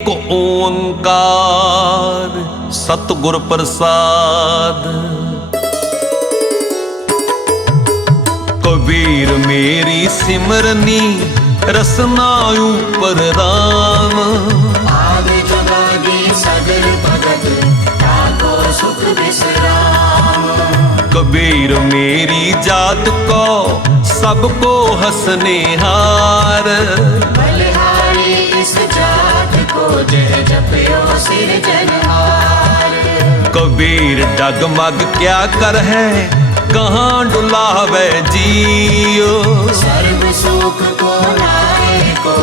एक ओंकार सतगुर प्रसाद। कबीर मेरी सिमरनी रसना ऊपर राम। आदि जुगादी सगर भगत ताको सुख विश्राम। कबीर मेरी जात को सबको हंसने हार। बलिहारी इस जात को जय जपयो सिरजनहार। कबीर डगमग क्या कर है कहाँ डुलावे जियो। सर्व सुख को नाए को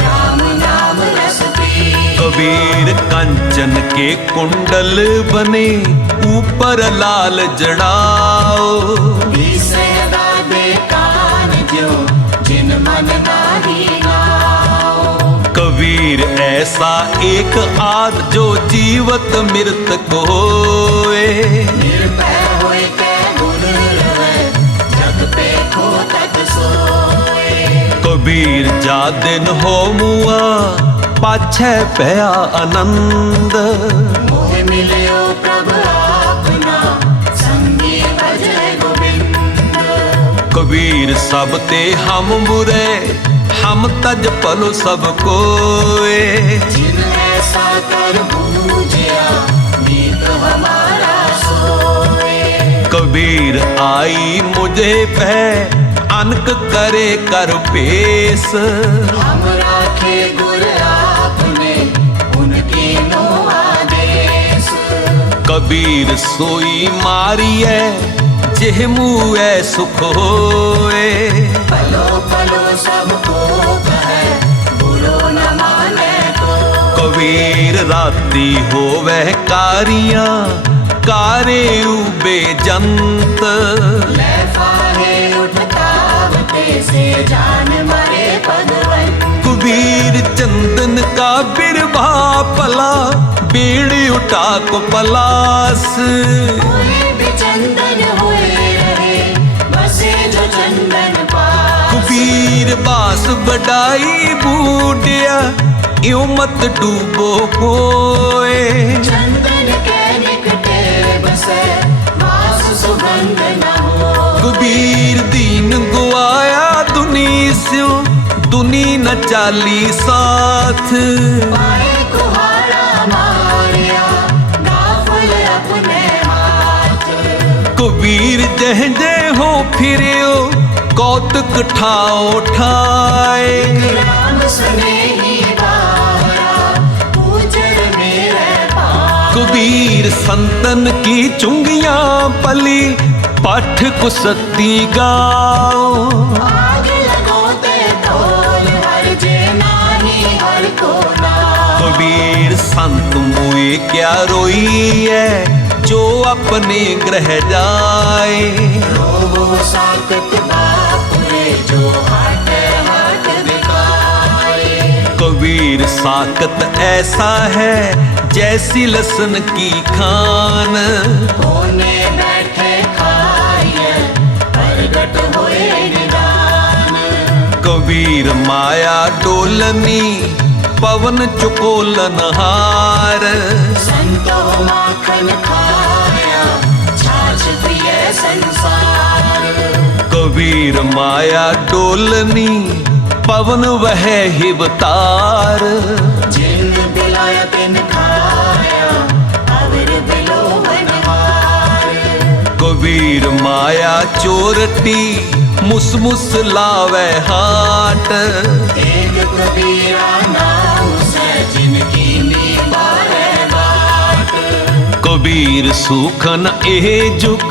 राम नाम रस पियो। कबीर कंचन के कुंडल बने ऊपर लाल जड़ाओ। सदा बेकान जो जिन मन नाही नाओ। कबीर ऐसा एक आद जो जीवत मृतक होए। निर्भय होए कै गुण रवै जग पे खो तक सोए। कबीर जा दिन हो मुआ पाछे पया आनंद। मोह मिलियो प्रभु आपना संगी भजै गोविंद। कबीर सब ते हम बुरे हम तज पलो सब कोए। जिन ऐसा कर बूझिया नीत हमारा सोए। कबीर आई मुझे पै अनक करे कर पेश। हम राखे गुर आपने उनकी नो आदेश। कबीर सोई मारिए जेह मुए सुख होए। पलो पलो सबको कहे बुरो न माने को। कबीर राती होवे कारियां कारे उबे जंत। ले फाहे उठतावते से जान मरे भगवन। कबीर चंदन का बिरभा पला बीड़ उठा को पलास। हुए भी चंदन हुए रहे बसे जो चंदन पास। कबीर बास बढ़ाई बूढ़िया यूं मत डूबो होए। चंदन के निकटे बसे वास सुगंध न हो। कबीर दीन गुआया दुनी स्यो दुनी न चाली साथ। पाए कुहाड़ा मारिया गाफल अपने हाथ। कबीर जह जय हो फिरियो कौतुक ठाओ ठाए। राम स्नेही बारा पूजर मेरे पास। कबीर संतन की चुंगियां पली पाठ कुसती गाओ। आग लगोते तोल हर जे नाही हर को नाम। कबीर संत मुए क्या रोई है जो अपने ग्रह जाए। रोवो साकत बाप रे जो हाट हाट दिखाए। कबीर साकत ऐसा है जैसी लसन की खान। कोने बैठे खाए प्रगट होए निदान। कबीर माया डोलनी पवन चुकोलन हार। संतो माखन खाया छाछ पिए संसार। कबीर माया डोलनी पवन वह हिवतार। जिन बिलाया तिन खाया अवर बिलो बनहार। कबीर माया चोरटी मुसमुस लावे हाट। एक कबीरा नाम से जिनकी नीबारे बाट। कबीर सूखन एह जुग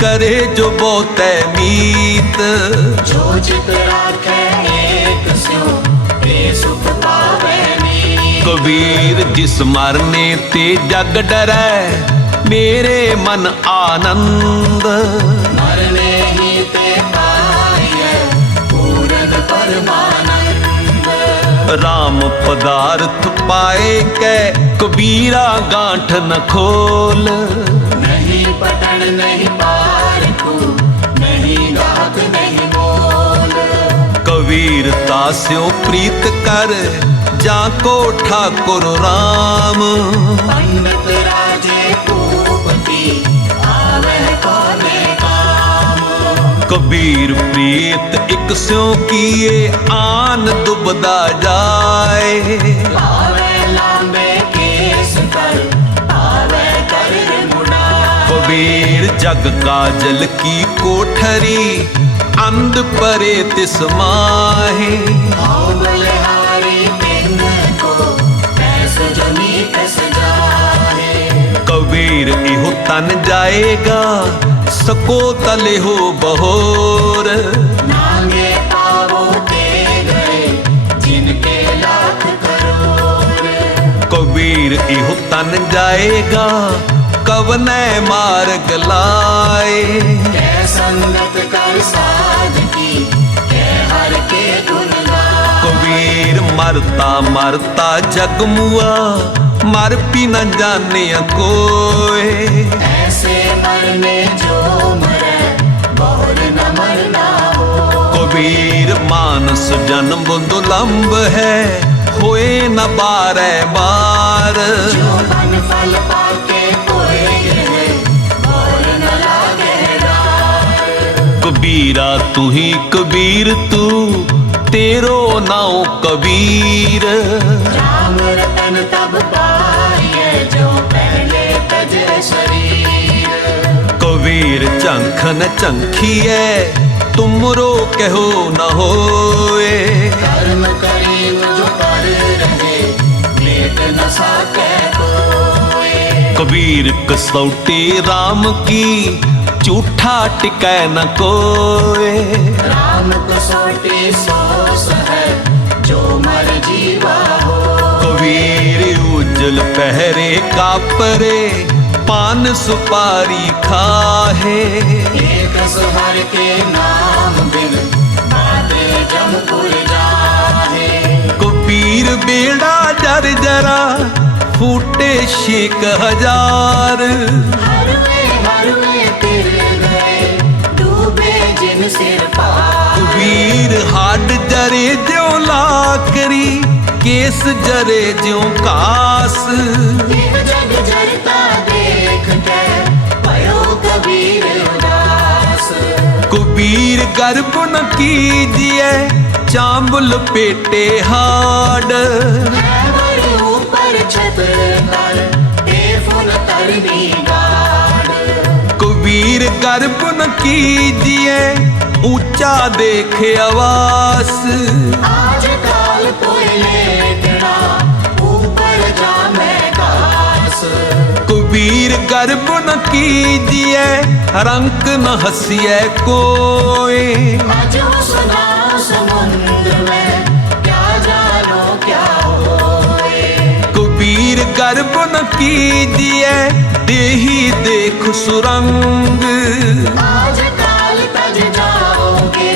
करे जो बोते मीत। जो चित राखे एक स्यों ते सुख पावे नीत। कबीर जिस मरने ते जग डरै मेरे मन आनंद। मरने ही ते पाए पूरन परमानंद। राम पदार्थ पाए कै कबीरा गांठ न खोल। नहीं पटन नहीं पारखू नहीं गात नहीं बोल। कबीर तास्यो प्रीत कर जाको ठाकुर राम। पंडित राजे भूपति आवे कोने काम। कबीर प्रीत एक स्यों किए आन दुबदा जाए। पावे लांबे केस कर पावे कर मुड़ाए। कबीर जग काजल की कोठरी अंध परे तिस माहे। आओ बलिहारी बिन को पैस जमी कस जाए। कबीर इहो तन जाएगा सको तले हो बहोर। नांगे पावो ते गए जिनके लाख करोड़। कबीर इहो तन जाएगा कवने मार्ग लाए। कै संगत कर साध की कै हर के गुण गाए। कबीर मरता मरता जग मुआ मर भी न जाने कोय। ऐसे मरने जो मरे बहुर न मरना हो। कबीर मानस जन्म दुलंब है होए न बारे बार। जो बन फल पाके कोई रहे बहुर न लागे डार। कबीरा तू ही कबीर तू तेरो नाम कबीर। राम रतन तब पाइए जो पहले तजे शरीर। कबीर चंखन चंखिए तुमरो कहो न होए। कर्म करीम जो कर रहे लेट न सके कोई। कबीर कसौटी राम की झूठा टिकै न कोय। राम कसौटी सोस है जो मर जीवा हो। कबीर उज्जल पहरे कापरे पान सुपारी खाहे। एक सहर के नाम बिन बातें जमपुर जाहे। कबीर बेड़ा जर जरा फूटे 6000। हरवे तिर गए डूबे जिन सिर पार। कबीर हाड जरे ज्यों लाकरी केस जरे ज्यों कास। एक जग जरता देख के भयो कबीर उदास। कबीर गर्भ न कीजिए चांबुल पेटे हाड। हैवर ऊपर छत पर बेफुन तरनी गाड़। कबीर गर्भ न कीजिए ऊंचा देखे आवास। आज काल कोई लेटना ऊपर जामे कास। कबीर गर्भ न कीजिए रंक न हंसिए कोय। आज सुनाओ समुद्र में क्या जानो क्या होए। कबीर गर्भ न कीजिए देही देख सुरंग। आज काल तज जाओगे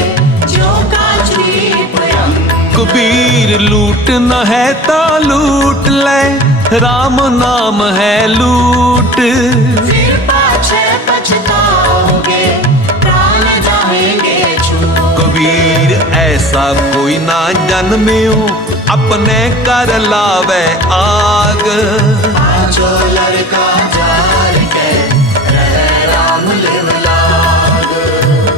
जो काचरी पुरंग। कबीर लूट न है ता लूट ले राम नाम है लूट। फिर पाछे पछताओगे प्राण जाएंगे छूट। कबीर ऐसा कोई ना जन्म्यो अपने कर लावे आग। पांचों लड़का जार के रहे राम लिव लाग।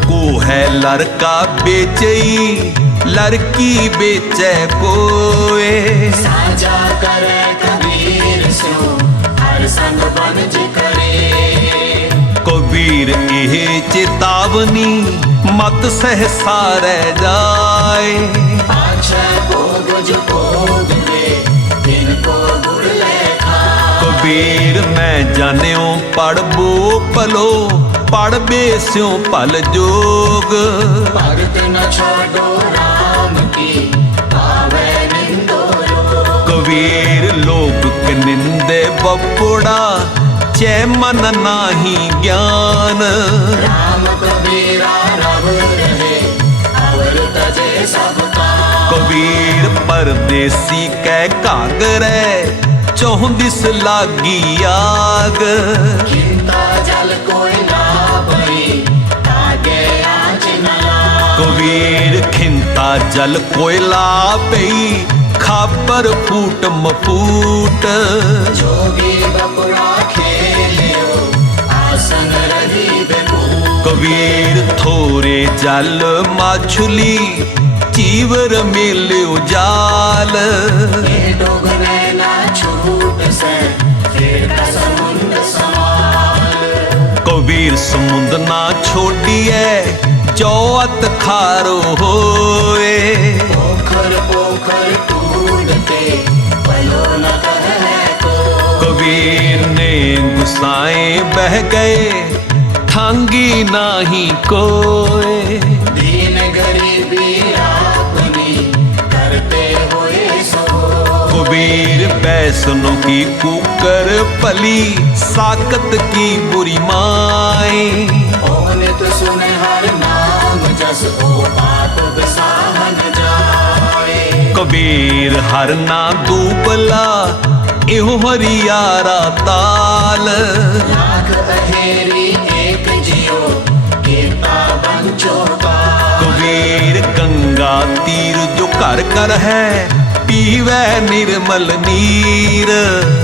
को है लड़का बेचई लड़की बेचे कोय। साझा करे कबीर स्यों हर संग बनज करे। कबीर एह चेतावनी मत सहसा रह जाए। पाछे भोग जो भोग वे इनको गुड़ ले खाए। कबीर मैं जान्यो पढ़बो पलो पढ़ बेस्यों पल जोग। भगत न छोड़ो राम की पावे निंदो लोग। कबीर लोग के निंदे बपुड़ा चे मन नाही ज्ञान। राम कबीरा रब रहे अवर तजे सब काम। कबीर परदेसी कै कागरै चौंदिस लागी आग। चिंता जल कोई ना पड़ी ताके आँच न लागे। कबीर खिंता जल कोयला पई खापर फूट मफूट। जोगी बपुड़ा खेलियो आसन रही बेकूट। कबीर थोरे जल माछुली चीवर मेल्यो जाल। ये डोगरे ना छूट से फिर का समुंद समाल। कबीर समुंद ना छोड़िए जो अत खारो होए। पोखर पोखर टूटते पलो न कहे को। कबीर ने गुस्साए बह गए थांगी नाही कोए। दीन गरीबी अपनी करते हुए सो। कबीर बैसनों की कुकर पली साकत की बुरी माए। नित सुने हर नाम जस ओ पाप बिसाहन जाए। कबीर हर ना दूबला एहो हरियारा ताल। लाख अहेरी एक जियो कीता बंचो पाल। कबीर गंगा तीर जो कर कर है पीवै निर्मल नीर।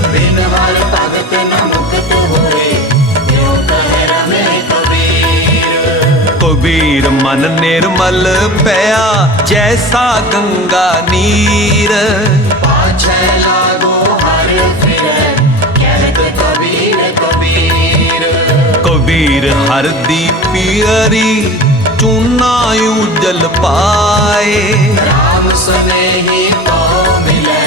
बिन हर भगत न मुक्त होए यो कहे रमे कबीर। कबीर मन निर्मल पया जैसा गंगा नीर। पाछे लागो हर फिरे कहत कबीर कबीर। कबीर हर दी पियरी चूना उजल पाए। राम सने ही पाओ मिले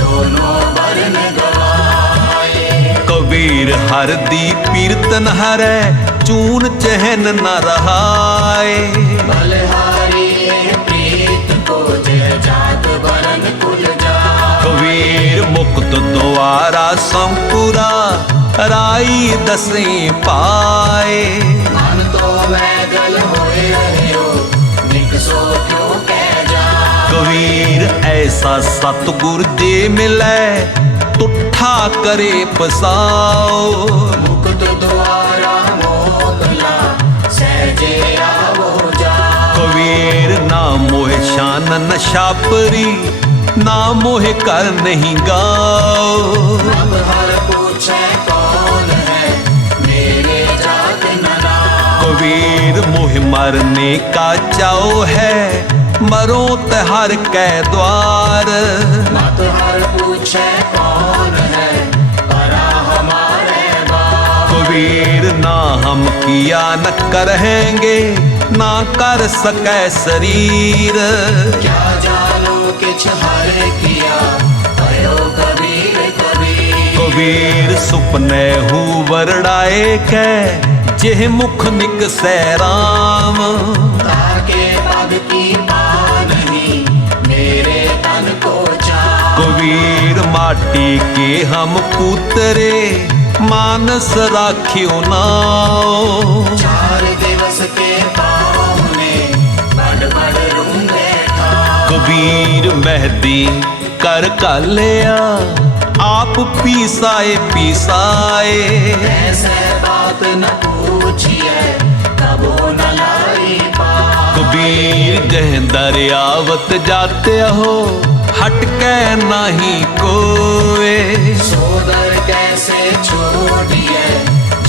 दोनों वर्ण गवाए। कबीर हर दी पीरतन हरै चून चहन न रहाए। बलहारी प्रीत को जय जात वरण कुल जाए। कबीर मुक्त द्वारा संपुरा राई दसें पाए। मन तो वैगल होए रहियो निकसो क्यों कह जा। कबीर ऐसा सतगुर दे मिलै तुठा करे पसाओ। मुक्त द्वारा मोगला सहजे आवो जा। कबीर ना मोह शान न शापरी ना मोह कर नहीं गाओ। अब हर पूछे कौन है मेरे जात न नाम। कबीर मोह मरने का चाओ है मरो तहर कै द्वार। मत हर पूछे कौन है परा हमारे बाप। कबीर ना हम किया न करहेंगे ना कर सकै शरीर। क्या जानो किछ हर किया भयो कबीर कबीर। कबीर सुपने हूँ वरड़ाए कै जेह मुख निकसै राम। ताके पग की पा नहीं मेरे तन को जा। कबीर माटी के हम पुतरे मानस राखियो नाओ। 4 दिवस के पाहुने बड़ बड़ रूंगे था। कबीर मेहदी कर कालिया आप पीसाए पीसाए। ऐसे बात न पूछिए कबो न लाई पा। कबीर गह दरियावत जाते हो हटके नहीं कोए। सोदर कैसे छोड़िए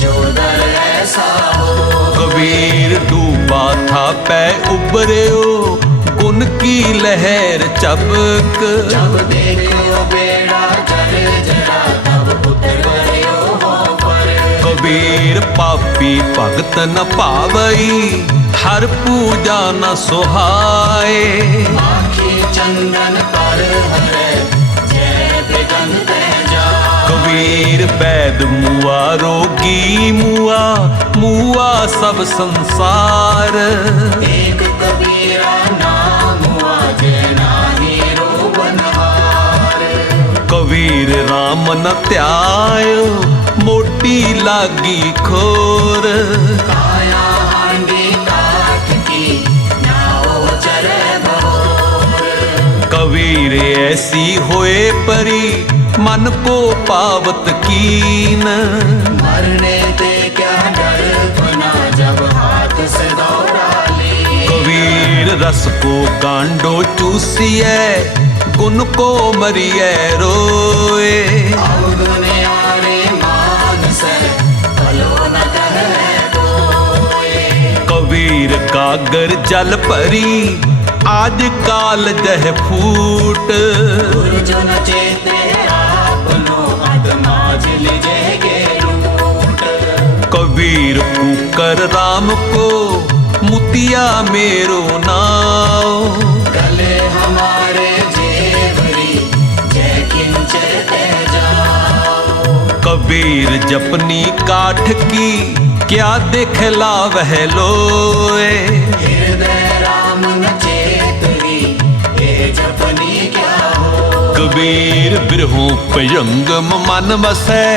जो दर ऐसा हो। कबीर डूबा था पै उबरे हो गुन की लहर चबक। जब देखो बेड़ा जल जरा तब उतर गयो हो पर। कबीर पापी भगत न पावई हर पूजा न सुहाए। आखी चंदन पर हरे जय बिगन जा। कबीर वैद मुआ रोगी मुआ मुआ सब संसार। एक कबीरा नाम हुआ जेना हीरो बनहार। कबीर राम न त्यायो मोटी लागी खोर। काया हांडी काठ की नाओ चरे बहोर। कबीर ऐसी होए परी मन को पावत कीन। मरने दे क्या डर बना जब हाथ से दौड़ा ली। कबीर रस को कांडो चूसिए गुण को मरिए रोए। अवगुणियारे मानस भलो न कहे कोई। कबीर कागर जल परी आज काल जह फूट। गुरुजन चेते आपनो अदमाज लीजे के रूट। कबीर पुकर राम को मुतिया मेरो नाव। गले हमारे जेवरी जय किंचते जाओ। कबीर जपनी काठ की क्या देखला वह लोए। हृदय राम न चेतरी ये जपनी क्या हो। कबीर बिरहू पयंगम मन बसै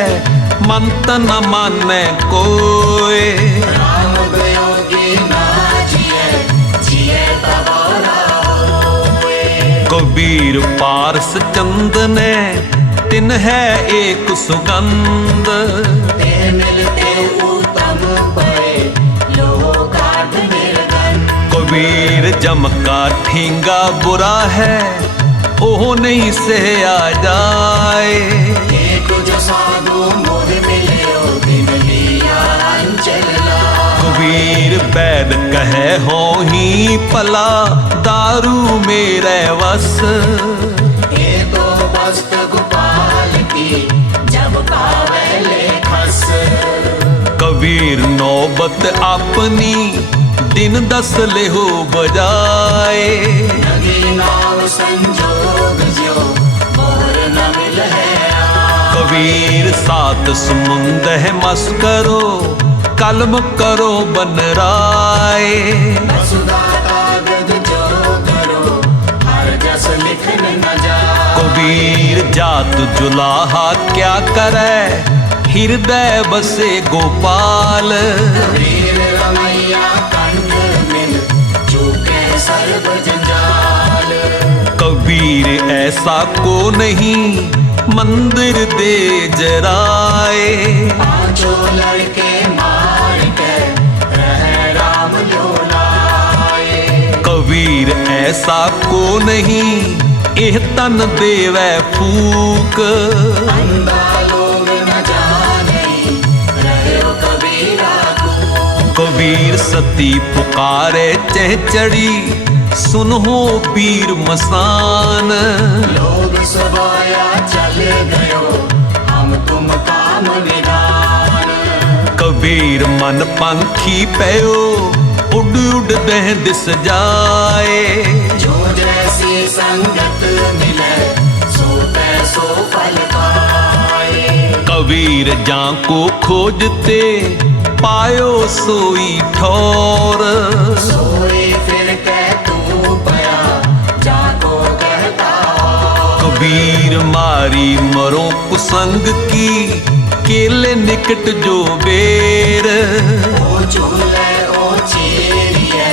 मन तन मानै कोय। राम वियोगी ना जिए जिए तबारा होए। कबीर पारस चंदने तिन है एक सुगंध। ते मिलते उत्तम पड़े लो काट निर्गंध। कबीर जम का ठेंगा बुरा है ओह नहीं से आ जाए। एक जो साधु मोह मिले दिन लिया अंचल लाए। कबीर बैद कहे हो ही पला दारू मेरे वस। ये तो बस्त गोपाल की जब कावले खस। कबीर नौबत अपनी दिन 10 ले हो बजाए। नगी नाव संजोग जो मोर न मिल है आए। कबीर सात समुंद है मस करो कलम करो बनराए। वसुधा कागज जो करो हर जस लिखन न जाए। कबीर जात जुलाहा क्या करे हृदय बसे गोपाल। वीर रमैया कंठ मिल चूके सर्व जंजाल। कबीर ऐसा को नहीं मंदिर दे जराए। पांचों लड़के मार के रहे राम लोलाए। कबीर ऐसा को नहीं एह तन देवै फूक। अंधा लोग न जाने रहे हो कबीरा को। कबीर सती पुकारे चह चढ़ी सुनहो पीर मसान। लोग सबाया चल गयो हम तुम काम निदान। कबीर मन पंखी पयो उड़ उड़ दह दिस जाए। जो जैसी संगत मिले सो तैसो फल पाए। कबीर जाको खोजते पायो सोई ठौर। सोई फिर कह तू पया जाको कहता और। कबीर मारी मरो कुसंग की केले निकट जो बेर। ओ चूल्हे ओ चीरिए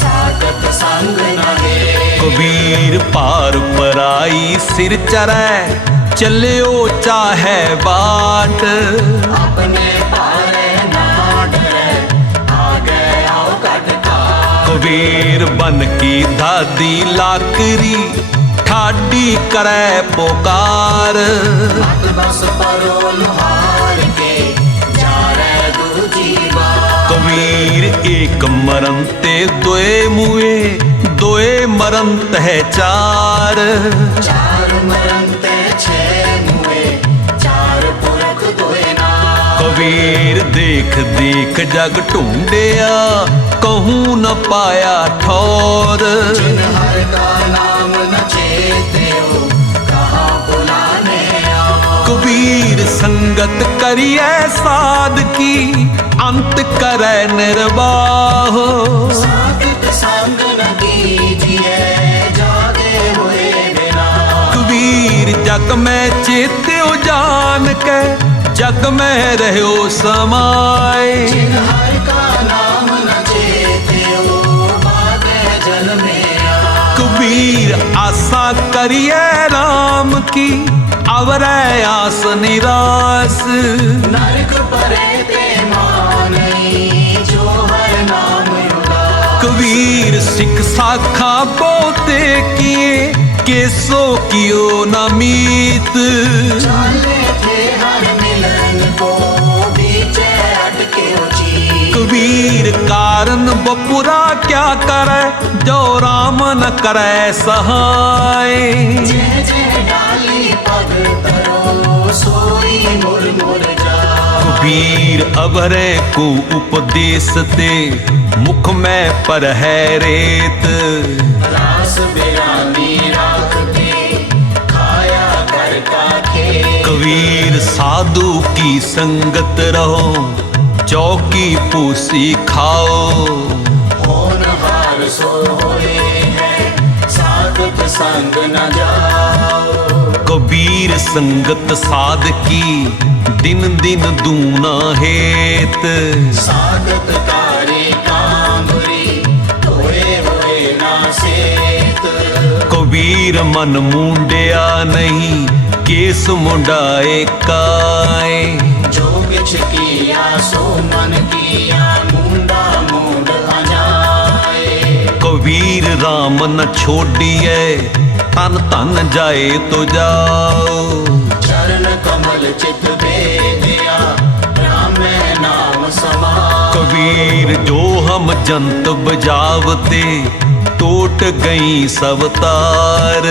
साकत संग न हे। कबीर पार पराई सिर चरै चले ओ चाहे बाट। अपने पारे ना डरे आगे आओ कटका। कबीर बन की दादी लाकरी ठाडी करे पुकार। मत बस परो लुहार के जा रे दूजी बार। कबीर एक मरनते दोए मुए दोए मरंत है चार। चार मरंते छे मुए चार पुरख दोए नार। कबीर देख देख जग ढूंढिया कहूँ न पाया ठौर। जिन हर का नाम न चेते हो कहाँ बुलाने आओ। कबीर संगत करिए साध की अंत करे निर्वाह। साकित संग न कीजिए जागे हुए बिना। कबीर जग में चेत्यो जान के जग में रहो समाए। जिन हर का नाम न चेते हो बातें जन में आ। कबीर आशा करिए राम की अवरै आस निरास। नरक परे ते मानई जो हर नाम उदास। कबीर सिख साखा पोते किए केसो कियो न मीत। चाले थे हर मिलन को बीचे अटके उची। कबीर कारण बपुरा क्या करे, जो राम न करे सहाय। जय जय डाली पग तरो सोई मुर मुर जाए। कबीर अभरे को उपदेश दे, मुख में पर है रेत। रास बिरानी राख के खाया कर का खेत। कबीर साधु की संगत रहो, चौकी पूसी खाओ। होनहार सो होए हैं साधुत संग न जाओ। कबीर संगत साध की, दिन दिन दूना हेत। साधत कारी कामरी होए होए ना सेत। कबीर मन मुंडिया नहीं, केस मुंडाए काय। जो बिछ किया सो मन किया, मुंडा मुंड अजाए। कबीर राम न छोड़िए, तन तन जाए तो जाओ। चरण कमल चित दे दिया, राम नाम समा। कबीर जो हम जंत बजावते, टूट गई सब तार।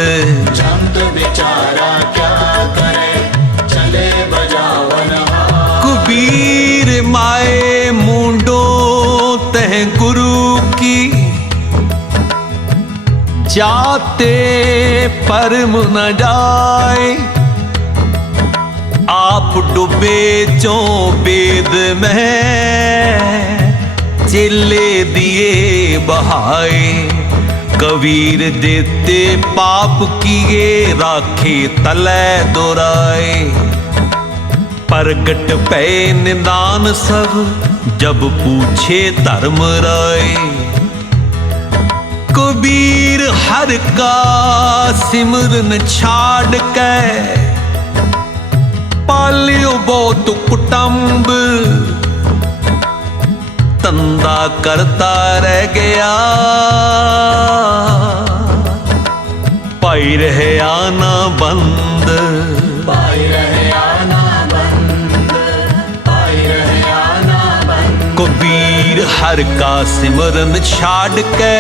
जंत बेचारा क्या करे, चले बजावन हार। कबीर माए मुंडो तह गुरु की, जाते परम न जाए। आप डूबे जो वेद में, चेले दिए बहाए। कबीर देते पाप किए, राखे तले दोराए। प्रगट पै निदान सब, जब पूछे धर्म राय। कबीर हर का सिमरन छाड़ के, पालियो बहुत कुटुंब। तंदा करता रह गया, पाई रहे आना बंद। पाई रहे आना बंद, पाई रहे आना बंद। कबीर हर का सिमरन छाड़ के,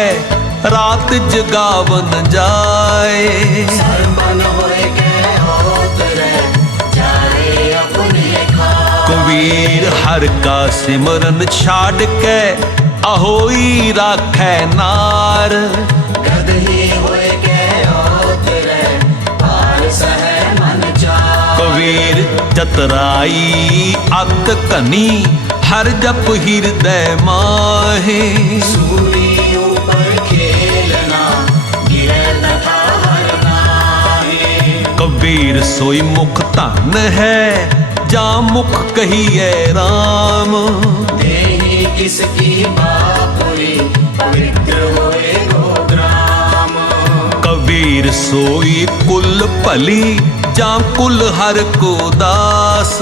रात जगावन जाए। सरबन होए के होत रहे, जाए अपने खा। कबीर हर का सिमरन छाड़ के, अहोई राखै नार। गदही होए के होत रहे, पार सहे मन चार। कबीर चतराई अत कनी, हर जप हृदय माहे। सूरी ऊपर खेलना, गिरे तथा हर नाहे। कबीर सोई मुख धन है, जा मुख कहिए राम। देही किसकी बापुरी, पवित्र होए गो ग्राम। कबीर सोई कुल भली, जा कुल हर को दास।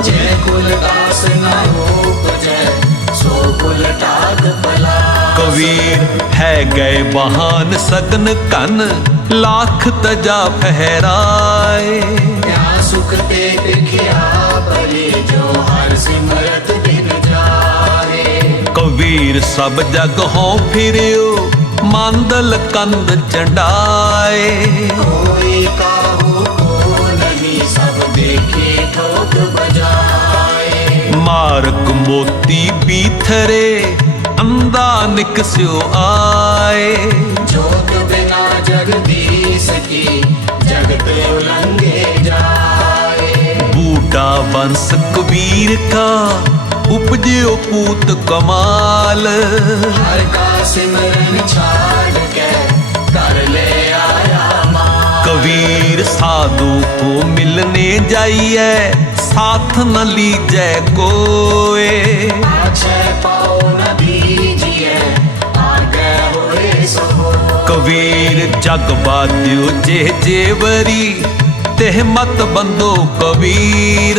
जय कुल दास न उपजै, सो कुल टाग पलास। कबीर है गए बहान सगन कन, लाख तजा फहराए। क्या सुख पेट खिया परे, जो हर सिमरत दिन जाए। कबीर सब जग हो फिरियो, मांदल कंद चढ़ाए। कोई काहू को नहीं, सब देखे ठोक बजाए। मार्ग मोती बीथरे, अंधा निकस्यो आए। जोग बिना जगदीश की, जगत उलंघे जाए। बूढ़ा वंश कबीर का, उपजो पूत कमाल। हर का सिमरन छाड़ के, कर ले आया माल। कबीर साधु को मिलने जाइए, साथ न लीजै कोए। पाछे पाओ न दीजिए, आगे होए सो होए। कबीर जग बाध्यो जे जेवरी, तेह मत बंदो कबीर।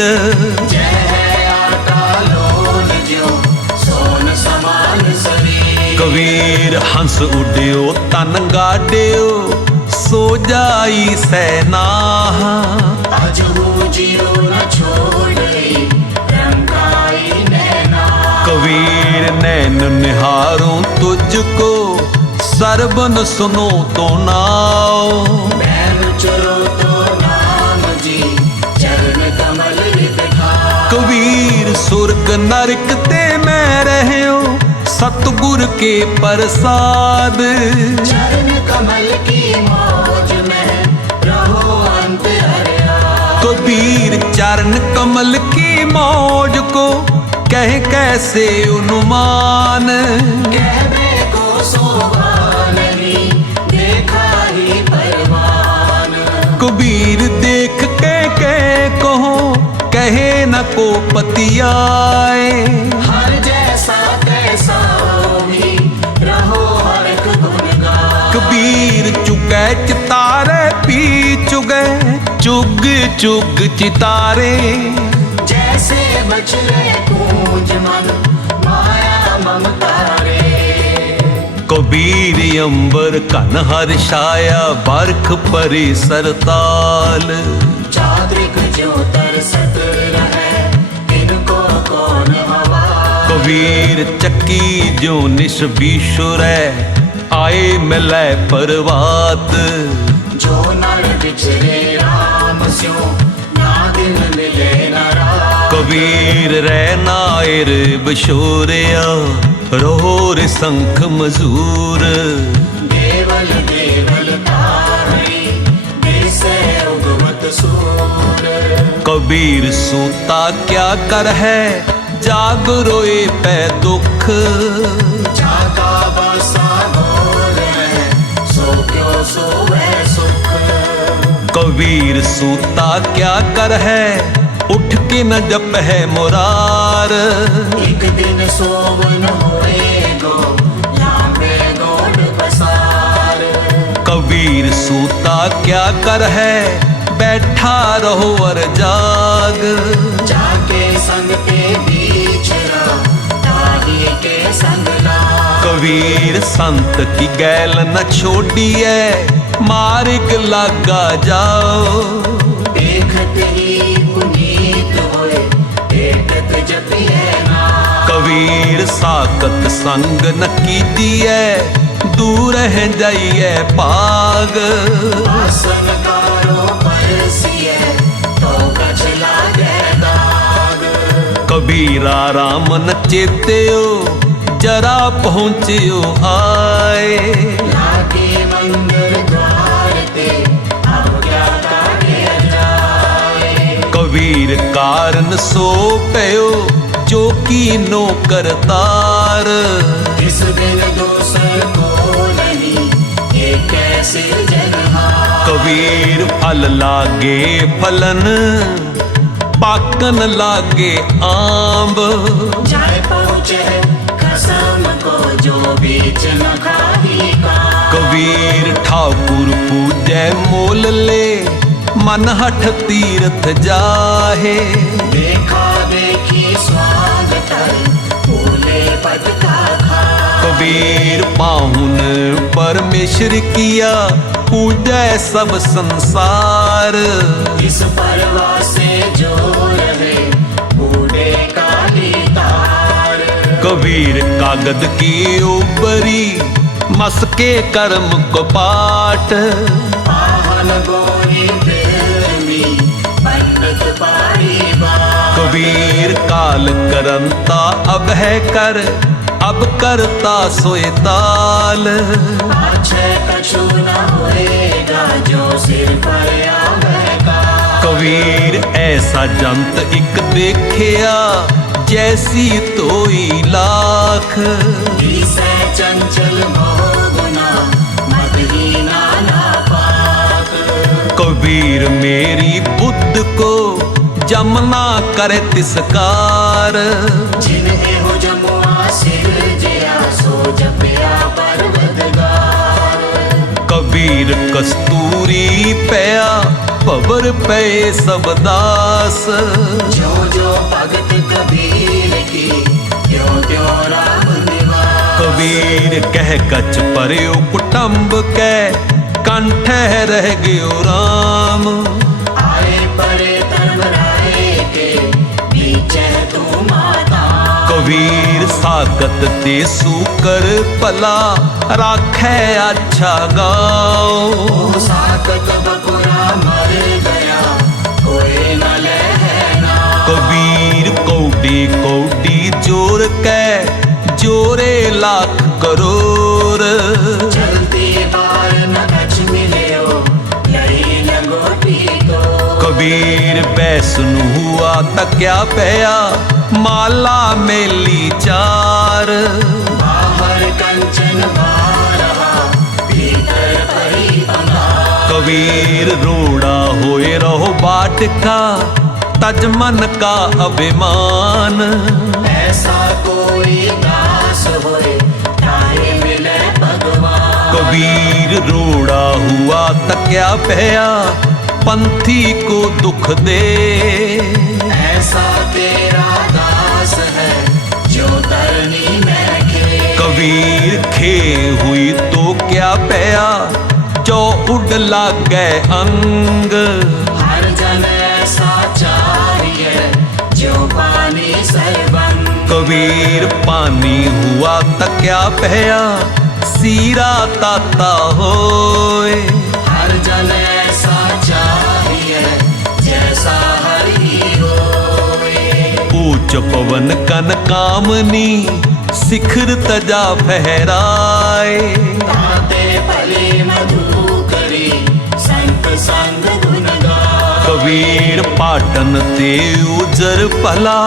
जय है आटा लोन ज्यो, सोन समान शरीर। कबीर हंस उड्यो तन गाड्यो, सो जाई सैनाहा। आज हूँ जियो न छोड़े रंगाई नैना। कबीर नैन निहारूं तुझको, सरबन सुनो तो नाओ। बैन चलो तो नाम जी, चरण कमल रित ठाओ। कबीर सुर्ग नरक ते मैं रह्यो, सतगुर के प्रसाद। चरण कमल की मौज में रहो अंत हरिया। कबीर चरण कमल की मौज को कह कैसे अनुमान। कहने को शोभा नहीं, देखा ही परवान। कबीर देख के कहो, कहे न को पतियाए। हर जैसा कैसा भी रहो हर एक गुण गाए। कबीर चुकै चितारे पी चुगे, चुग चुग चितारे। जैसे बछड़े कूंज मन माया ममता रे। कबीर अंबर कन हर्षाया, बरख परे सरताल। चाद्रिक जो तरसत रहे, इनको कौन हवा। कबीर चक्की जो निश बीशुरै, आए मिलै परवात। जो नर बिछड़े राम स्यों, ना दिन मिले न रात। कबीर रैनायर बिशोरिया, रोर संख मजूर। देवल देवल तारी, दिसे उगमत सूर। कबीर सूता क्या कर है, जाग रोए पै दुख। जाता बसा बोल है, सो क्यों सोवे सुख। कबीर सूता क्या कर है, उठ के न जप है मुरार। एक दिन सोवन होएगो, लांबे गोड पसार। कबीर सूता क्या कर है, बैठा रहो और जाग। जाके संग के बीच रहो, ताही के संग लाग। कबीर संत की गैल न छोड़िए, मार्ग लागा जाओ। देखत ही पुनीत होए, देखत जपिए ना। कबीर साकत संग न कीजिए, दूर है जाइए पाग। आसन कारो परसिए, तो कछ लागे दाग। कबीरा राम न चेत्यो, जरा पहुँच्यो आए। लागे मंदिर द्वार ते, अब क्या काटे जाए। कबीर कारण सो पयो, जो की नो करतार। इस दिन दूसर को नहीं, ये कैसे जनहार। कबीर फल लागे फलन, पाकन लागे आंब। जाए पहुँचे कसम को, जो बीच न खाही का। कबीर ठाकुर पूजै मोल ले, मन हठ तीर्थ जाहे। देखा देखी स्वागत फूले पद का खा। कबीर पाहुन परमेश्वर किया, पूजै सब संसार। इस परवा से जो रहे, बूढ़े काली तार। कबीर कागद की ऊपरी, मस्के कर्म को पाट। पाहन गोरी बिरमी, पंडित पाड़ी बात। कबीर काल करंता अब है कर, अब करता सोए ताल। पाछे कछु न होएगा, जो सिर पर आवेगा। कबीर ऐसा जंत इक देखिया, जैसी तोई लाख। से चंचल मोहगुना, मदहीना नापाक। कबीर मेरी बुद्ध को, जमना करे तिसकार। जिन्हें हो जमुआ सिर जया, सो जपया पर्वतगार। कबीर कस्तूरी पया, पवर पे सब दास। जो जो भगत कबीर की, त्यों त्यों राम निवास। कबीर कह कछ पर्यो कुटुंब कै, कंठ रह गयो राम। आए परे धर्मराय के नीचे तू माता। कबीर साकत ते सूकर भला राखै अच्छा गाओ। साकत बकुरा मर गया कोई न लहना। कबीर कौडी कौडी जोर कै जोरे लाख करोड़। चलती बार न कछ मिलियो यही लंगोटी को। कबीर बैसन हुआ तक्या पया माला मेली चार। बाहर कंचन बारहा भीतर परी बंगार। कबीर रोड़ा होए रहो बाट का तज मन का अभिमान। ऐसा कोई दास होए तारे मिले भगवान। कबीर रोड़ा हुआ तक्या पया पंथी को दुख दे। ऐसा तेरा दास है जो धरनी में खे। कबीर खे हुई तो क्या पया जो उड़ लागे अंग। हर जन ऐसा चाहिए जो पानी सर्वंग। कबीर पानी हुआ तक क्या पया सीरा ताता होए। हर जन ऐसा चाहिए जैसा हरि होए। ऊंच पवन कन कामनी शिखर तजा फहराए। ताते फले मधु करी संत संग गुण गाए। कबीर पाटन ते उजर भला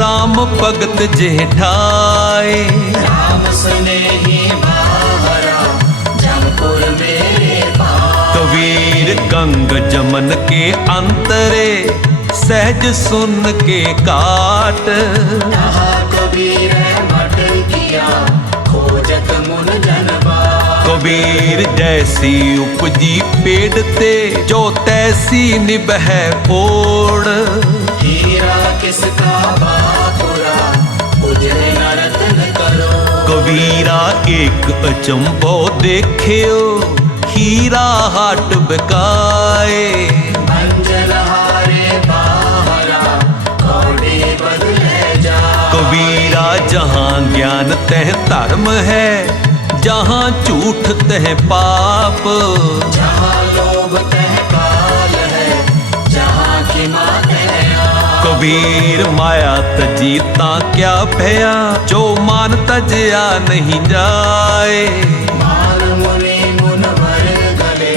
राम भगत जेठाए। राम स्नेही बाहरा जमपुर मेरे पास। कबीर गंग जमन के अंतरे सहज सुन के काट। कहा कबीर मट किया खोजत मुन जनबा। कबीर जैसी उपजी पेड़ ते जो तैसी निबह ओढ़। हीरा किसका बापुरा उजरे न रतन करो। कबीरा एक अचंभो देखियो हीरा हाट बिकाए। मंजल हारे बाहरा कौड़ी बदले जा। कबीरा जहाँ ज्ञान तह धर्म है जहाँ झूठ तह पाप। जहाँ लोभ तह काल है जहाँ की मात है आप। कबीर माया तजीता क्या भया जो मान तजया नहीं जाए। मान मुनि मुनवर गले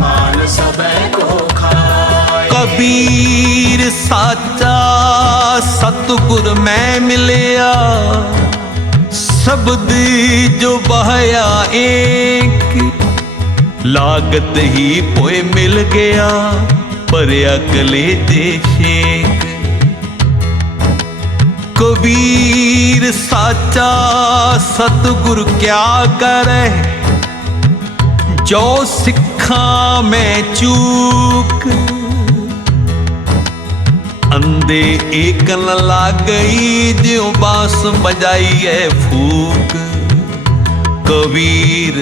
मान सबे को खाए। कबीर साचा सतगुर मैं मिलिया शब्द जो बहाया एक। लागत ही पोए मिल गया पर अकले दे शेख। कबीर साचा सतगुर क्या करे जो सिखा में चूक। अंधे एक न लाग गई ज्यों बांस बजाई है फूक। कबीर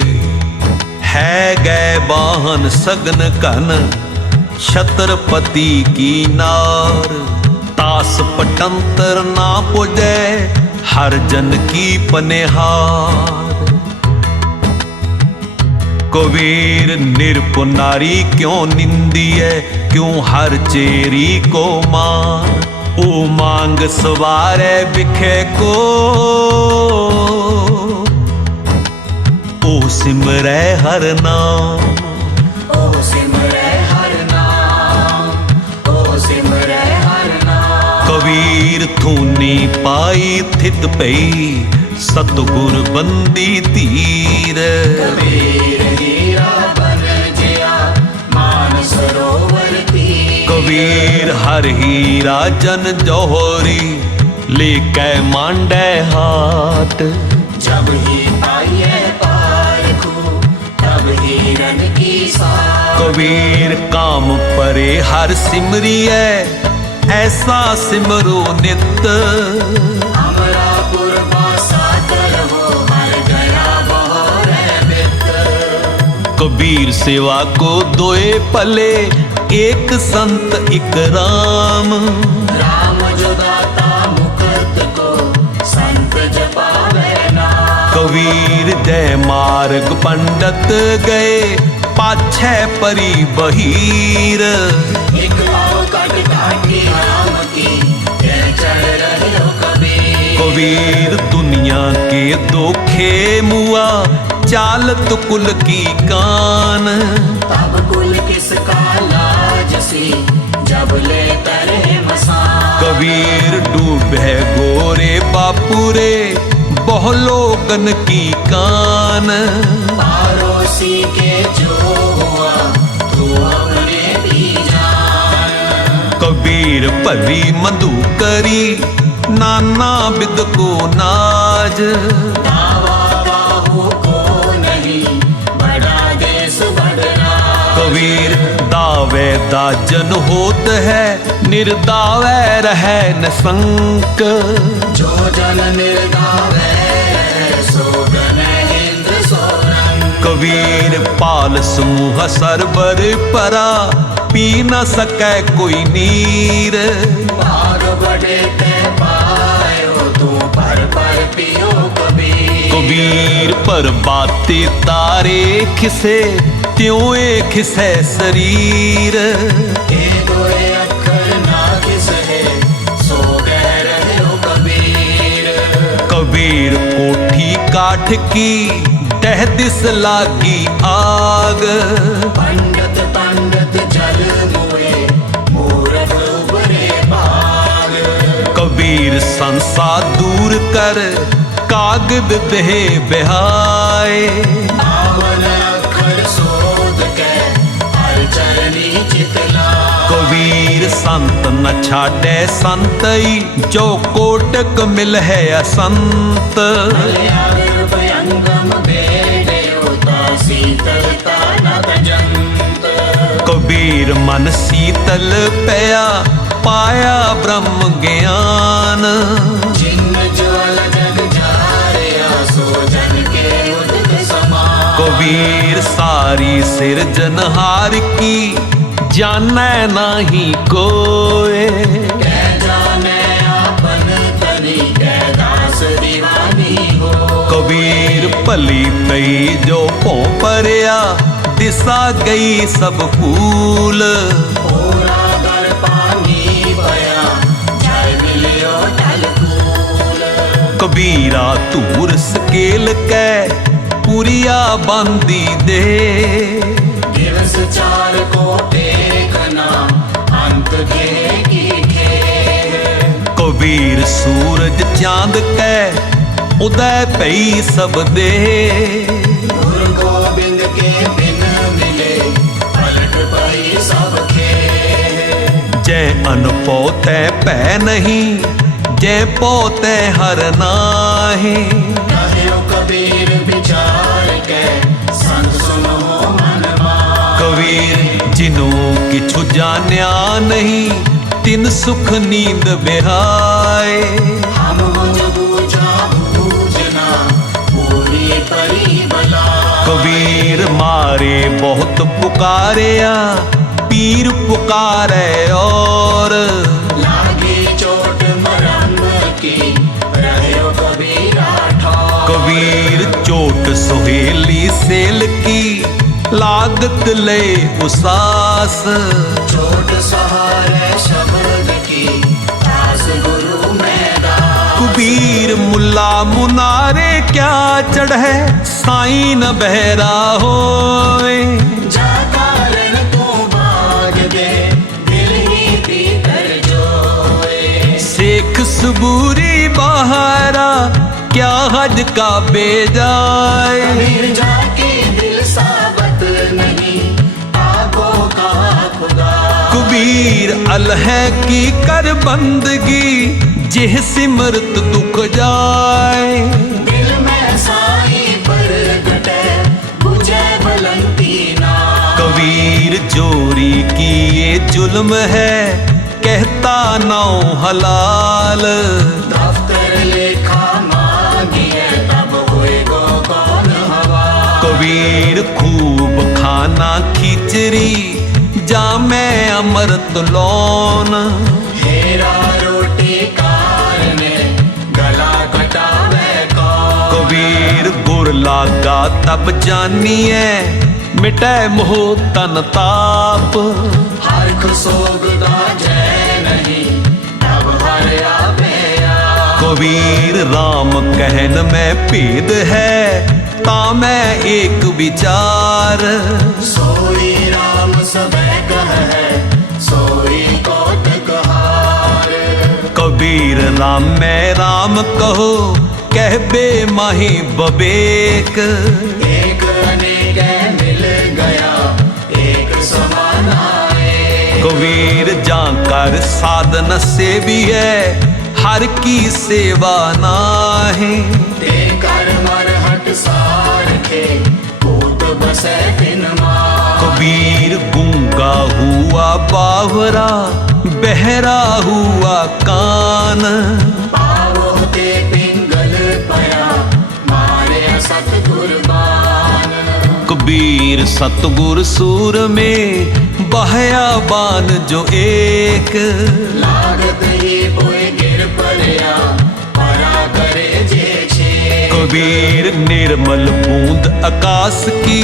है गए वाहन सगन कन छत्रपति की नार। तास पटंतर ना पुजे हर जन की पनेहार। कबीर निरपुनारी क्यों निंदी है क्यों हर चेरी को मान। ओ मांग सवारे बिखे को ओ सिमरे हर नाम। ओ सिमरे हर नाम ओ सिमरे हर नाम। कबीर थूनी पाई थित पई सतगुर बंदी तीर। कबीर हीरा बन जिया मान सरोवर तीर। कबीर हर हीरा जन जौहरी लेके मांडे हाथ। जब ही पाइए पारखू तब हिरन की साथ। कबीर काम परे हर सिमरी है ऐसा सिमरो नित। कबीर सेवा को दोए पले, एक संत एक राम। राम जो दाता मुकुट को संत जपावे नाम। कबीर जय मार्ग पंडित गए, पाछे परी बहीर। एक पाँव कट काटी राम की, यह चढ़ रहे हो कबीर। कबीर दुनिया के दोखे मुआ, चालत कुल की कान। तब कुल किसका लाज सी, जब ले तरे मसान। कबीर डूबे गोरे बापुरे, बहु लोगन की कान। पड़ोसी के जो हुआ, तू अपने भी जान। कबीर भली मधु करी, नाना बिद को नाज। दावा काहू को नहीं, बड़ा देश बड़ना। कबीर दावे दाजन होत है, निर्दावे रहे न संक। जो जन निर्दावे रहे, सो गन इंद्र सोरन। कबीर पाल समूह सरबर परा, पी न सकै कोई नीर। भाग बड़े ते पायो, तू पर पियो कबीर। कबीर पर बाते तारे खिसे, त्यों ए खिसे शरीर। ए दोए अखर ना किस है, सो गह रहे हो कबीर। कबीर कोठी काठ की, दह दिस लागी आग। पंडित पंडित जल मुए, मूरख उबरे भाग। कबीर संसा दूर कर, कागद देह बिहाए। पावन अखर शोध के, हर चरनी चितला। कबीर संत न छाड़े संतई, जो कोटक मिल है असंत। अगर भयंगम बेड़े होता, शीतलता न तजंत। कबीर मन शीतल पया, पाया ब्रह्म ज्ञान। जिन्न ज्वल जग जारिया, सो जन के उदित समान। कबीर सारी सिरजनहार की, जानै नाही कोय। कै जाने आपन तनी, कै दास दीवानी हो। कबीर भली पई जो भों परया, दिशा गई सब फूल। पूरा गर पानी बया, जय मिलियो ढल फूल। कबीरा धूर सकेल कै, पुरिया बांदी दे। दिवस चार को टेकना, अंत गे की खे। कबीर सूरज चांद कै, उदय पई सब दे। गुरु गोबिंद के बिन मिले, पलट पई सब खे। जय अनपौ तै पै नहीं, जय पौ तै हर नाहि। कहयो कबीर विचार के, संत सुनो मन मान। कबीर जिनु किछु जान्या नहीं, तिन सुख नींद बिहाए। हम मुझ बूझा बूझना, पूरी परी बला। कबीर मारे बहुत पुकारिया, पीर पुकारे और। लागी चोट मरम की, रहो कबीरा ठार। कबीर चोट सोहेली सेल की, लागत ले उसास। चोट सहारे शब्द की, दास गुरु मैदान। कबीर मुल्ला मुनारे क्या चढ़े, साईं न बहरा होए। जा कारण तू बाज दे, दिल ही भीतर जोए। शेख सबूरी बहारा, क्या हज का बेजाए। कबीर जाके दिल साबत नहीं, आपो का खुदा। कबीर अलह की कर बंदगी, जिह सिमरत दुख जाए। दिल में साई पर घटे, बुझे बुलंदी ना। कबीर जोरी की ये जुल्म है, कहता नौ हलाल। दफ्तर लेखा मांगिए, तब होएगो कौन हवा। कबीर खूब खाना खिचड़ी जा मैं अमृत लौन। हेरा रोटी कारने गला कटावे कौन। कबीर गुर लागा तब जानिए मिटै मोह तन ताप। हरख सोगदा जय नहीं तब हर आपे आप। कबीर राम कहन में भेद है ता मैं एक विचार। सोई राम सबे कह है सोई कौतक हार। कबीर राम मैं राम कहो कहबे माही बबेक। एक अनेक मिल गया एक समान आए। कबीर जाकर साधन से भी है हर की सेवा नाहे। ते कर मरहट सारखे भूत बसे दिन मार। कबीर गूंगा हुआ बावरा बहरा हुआ कान। पावो ते पिंगल पया मारे सतगुर बान। कबीर सतगुर सूर में बहया बान जो एक। लागत ही पोए गिर पड़या परा करे जे छे। कबीर निर्मल बूंद आकाश की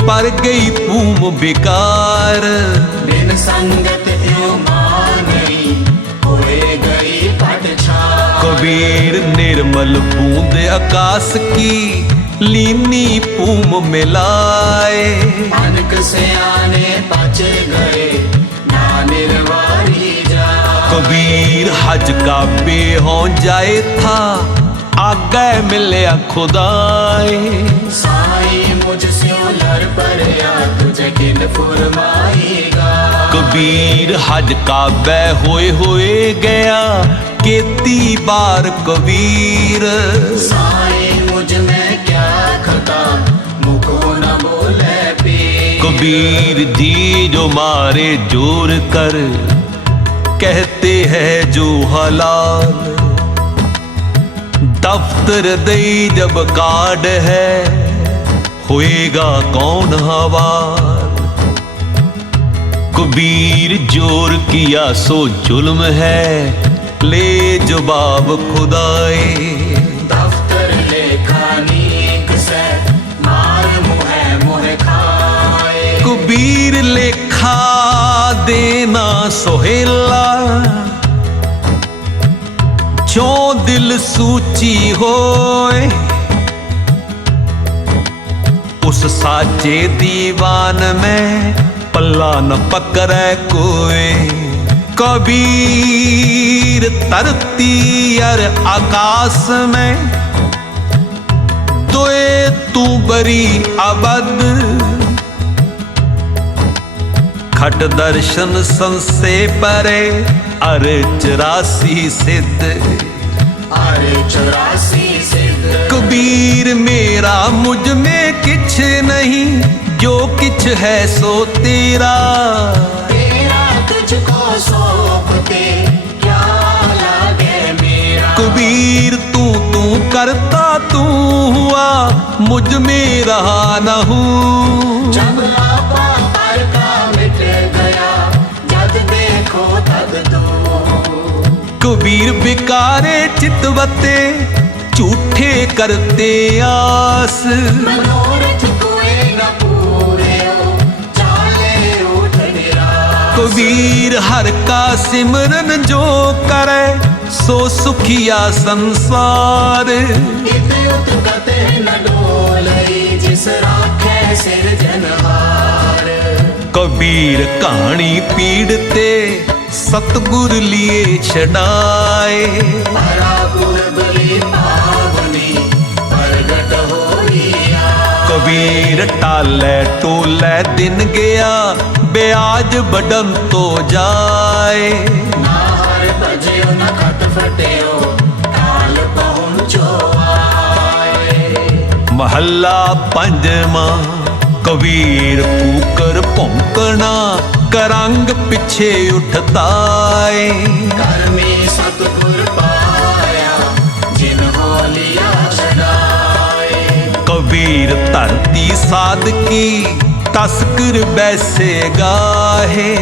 पर गई पूम बेकार। बिन संगत यो मानई होए गई पट छाए। कबीर निर्मल बूंद आकाश की लीनी पूम मिलाए। अनक से आने बच गए ना निर्वारी जा। कबीर हज का बेहों जाए था आगे मिलया खुदाए। साई मुझसे लड़ पड़या तुझे किन फुरमाएगा। कबीर हज का बह होए गया केती बार कबीर। साई मुझ में क्या खता मुको न बोले पी। कबीर जी जो मारे जोर कर कहते हैं जो हलाल। दफ्तर दई जब कार्ड है होएगा कौन हवाल। कबीर जोर किया सो जुल्म है ले जवाब खुदाए। दफ्तर लेखानीक से मार मुहे मुहे खाए। कबीर लेखा देना सोहेला जो दिल सूची होए। उस साचे दीवान में पल्ला न पकड़े कोई। कबीर धरती और आकाश में दोए तू बरी अबद। खट दर्शन संसे परे अर 84 सिद्ध। अरे 84 सिद्ध। कबीर मेरा मुझ में किछ नहीं जो किछ है सो तेरा। तेरा तुझको सौंपते क्या लागे मेरा। कबीर तू करता तू हुआ मुझ में रहा न हूँ। जब आपा पर का मिट गया जब देखो तब दो। कबीर बिकारे चितवते झूठे करते आस। मनोरथ कोई न पूरे हो चाले उठ निराश। कबीर हर का सिमरन जो करे सो सुखिया संसार। इत उत कते न डोलई जिस राखे सिरजनहार। कबीर कहानी पीड़ते सतगुर लिए छड़ाए। हरा पुरबली पावनी प्रगट होइया। कबीर टाले टोले दिन गया ब्याज बढ़न तो जाए। ना हर बजियो न खत फटियो काल पहुंचो आए। महला पंजवा कबीर कूकर भौंकना करंग पिछे उठता है। कर्मी सतगुर पाया जिन हो लिया छड़ाए। कबीर धरती साध की तस्कर बैसे गाहे।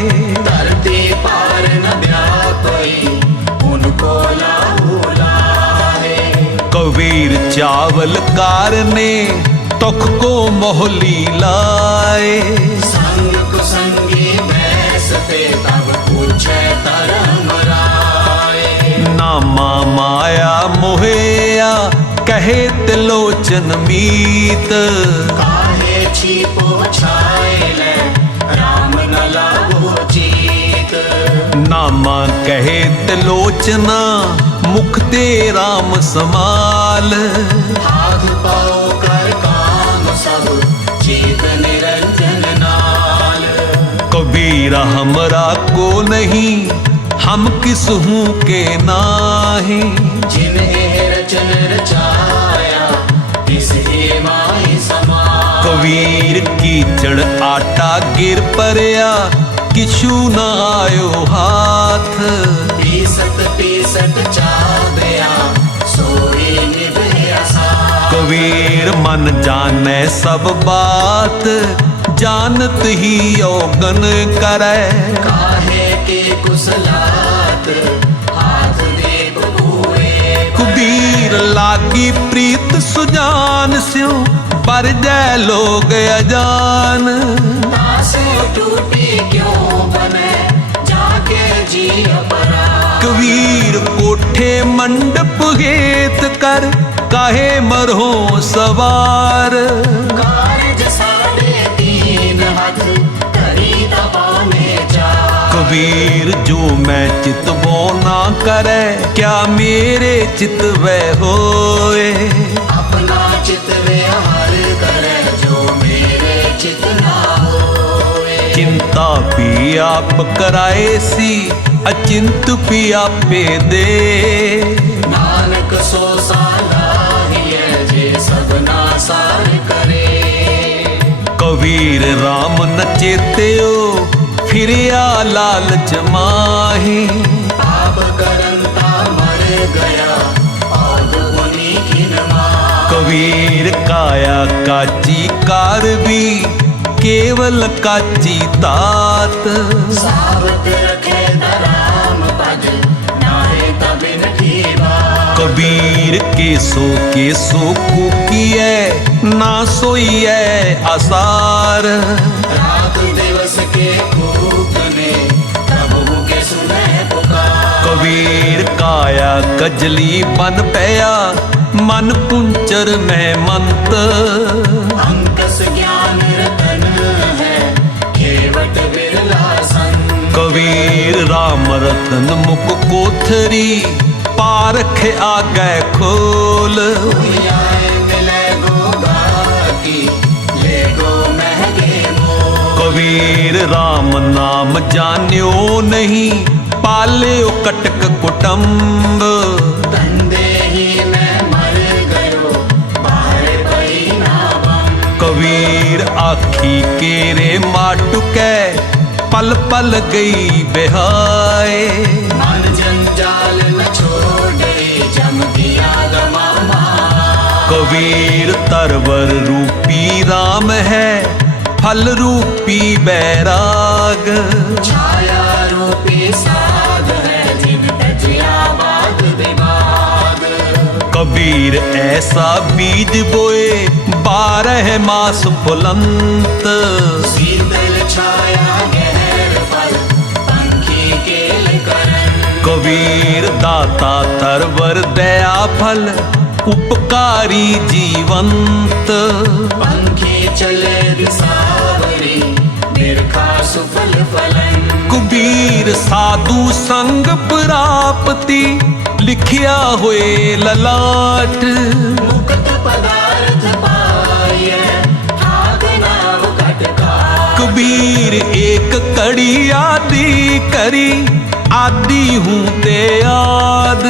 धरती पार न व्यापी उनको लाहू लाहे। कबीर चावल कारने तुख को मोहली लाए। संग कुसंगी बैसते तब पूछे धर्म राय। नामा माया मोहया कहे तिलोचन मीत। काहे छिपो छायले राम न लाभो जीत। नामा कहे तिलोचना मुख ते राम समाल। हाथ पाओ कर काम सब जीत निरंजन नाल। कबीर हमरा को नहीं हम किस हूँ के नाहे। जिन्हें रचन रचाया तिस ही माही समाया। कबीर कीचड़ आटा गिर परया किछु न आयो हाथ। पीसत चाबया सोई निभया साथ। कबीर मन जाने सब बात जानत ही औगन करे। काहे के कुसलात हाथ दे बबूए। कबीर लागी प्रीत सुजान स्यो पर जय लोग अजान। तासे टूटी क्यों बने जाके जी अपरा। कबीर कोठे मंडप गेत कर काहे मरहो सवार। कारज 3.5 हाथ करी दबाने जा। कबीर जो मैं चितवो ना करे क्या मेरे चितवे होए। अपना चित व्यवहार करे जो मेरे चित ना होए। चिंता भी आप कराए सी अचिंत भी आपे दे। नानक सो सालाहिए जे सबना सार करे। कबीर राम न चेत्यो फिरिया लालच माही। पाप करंता मर गया और गुनी किन माही। कबीर काया काची कार भी केवल काची तात। सावत रखे धराम पद नाहे तबिन ठीबा। कबीर केसो कुकिए ना सोइए आसार। रात दिवस के कूक ने प्रभु के सुने पुकार। कबीर काया कजली बन पया मन कुंचर में मंत। अंकस ज्ञान रतन है केवट बिरला संत। कबीर राम रतन मुख कोथरी पारख आगे खोल। दुनियाए मिले गोगा की ले गो महगे मोल। कबीर राम नाम जान्यो नहीं पाल्यो कटक कुटुंब। धंधे ही में मर गयो बाहर पई ना बम। कबीर आखी केरे माटुकै पल पल गई बिहाए। मन जंजाल न छोड़े जम दिया दमा। कबीर तरवर रूपी राम है फल रूपी बैराग। छाया रूपी साध है जिन तजिया बाग विभाग। कबीर ऐसा बीज बोए 12 मास फुलंत। शीतल छाया गहर फल पंखी केल करन। कबीर दाता तरवर दया फल उपकारी जीवंत। पंखी चले दिसावरी बिरखा सुफल फलन। कबीर साधु संग प्राप्ति लिखिया होए ललाट। मुक्त पदार्थ पाइए ठाक नाव खटका। कबीर एक कड़ी आदि करी आदि हूँ ते याद।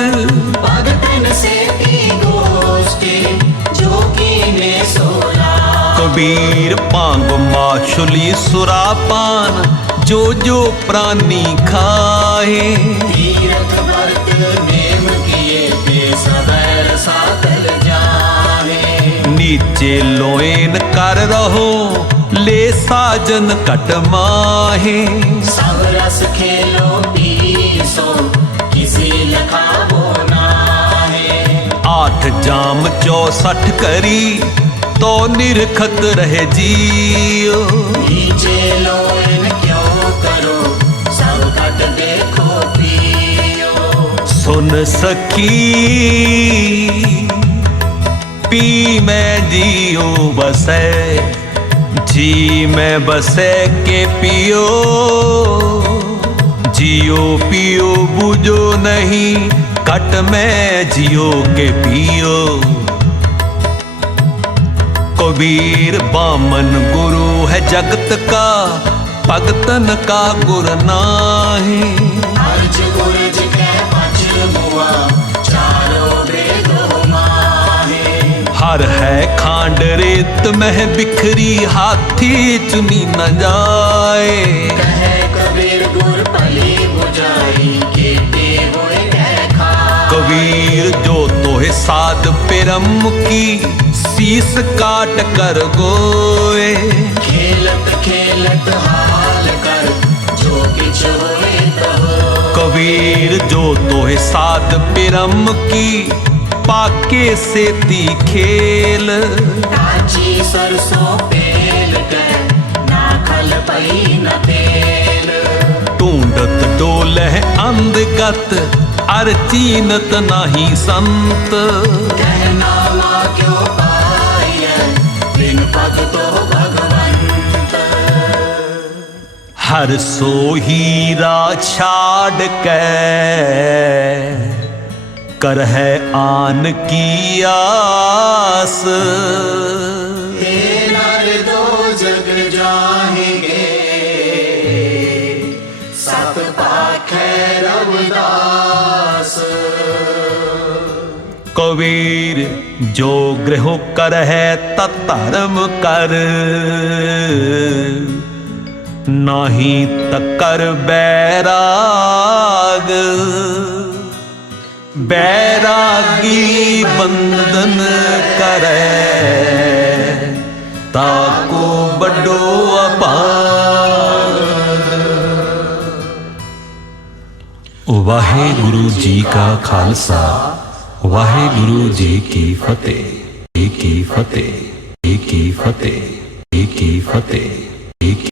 भगतन से की गोष्ठी जो कीने सोला। कबीर पांग माछुली सुरापान जो प्राणी खाए। तीर्थ व्रत नेम किए ते सबैर सातल जाए। नीचे लोएन कर रहो ले साजन कट माहे। सब रस खेलो पीसो किसी लखावो नाहे। 8 जाम 64 करी तो निरखत रहे जियो। नीचे लो इन क्यों करो सब कट देखो पियो। सुन सखी पी मैं जियो बसे, जी मैं बसे के पियो। जियो पियो बुझो नहीं कट में जियो के पियो। कबीर बामन गुरु है जगत का, भगतन का गुर नाहि। अर्ज गुरज के पच मुआ चारों वेदों माहे। हर है खांड रेत में बिखरी हाथी चुनी न जाए। कहे कबीर गुर पली बुझाई केते होए देखा। कबीर जो तोहे साध पेरम की शीस काट कर गोए। खेलत खेलत हाल कर जो किछ होए तहो। कबीर जो तोहे साध पेरम की पाके सेती खेल। काची सरसों पेल के ना खल पई न तेल। ढूंढत डोलह अंधगत अर चीनत नाही संत। कहना माँ क्यों पाई है बिन पद तो भगवंत। हर सो हीरा छाड़ के कर है आन की आस। हे नर दो जग जाहेंगे सत पाखै रविदास। कबीर जो गृह कर है तत्धर्म कर, नाही तकर बैराग। बैरागी बंधन करे ताको बड़ो अपार। वाहेगुरु जी का खालसा, वाहेगुरु जी की फतेह, की फतेह, की फतेह, की फतेह।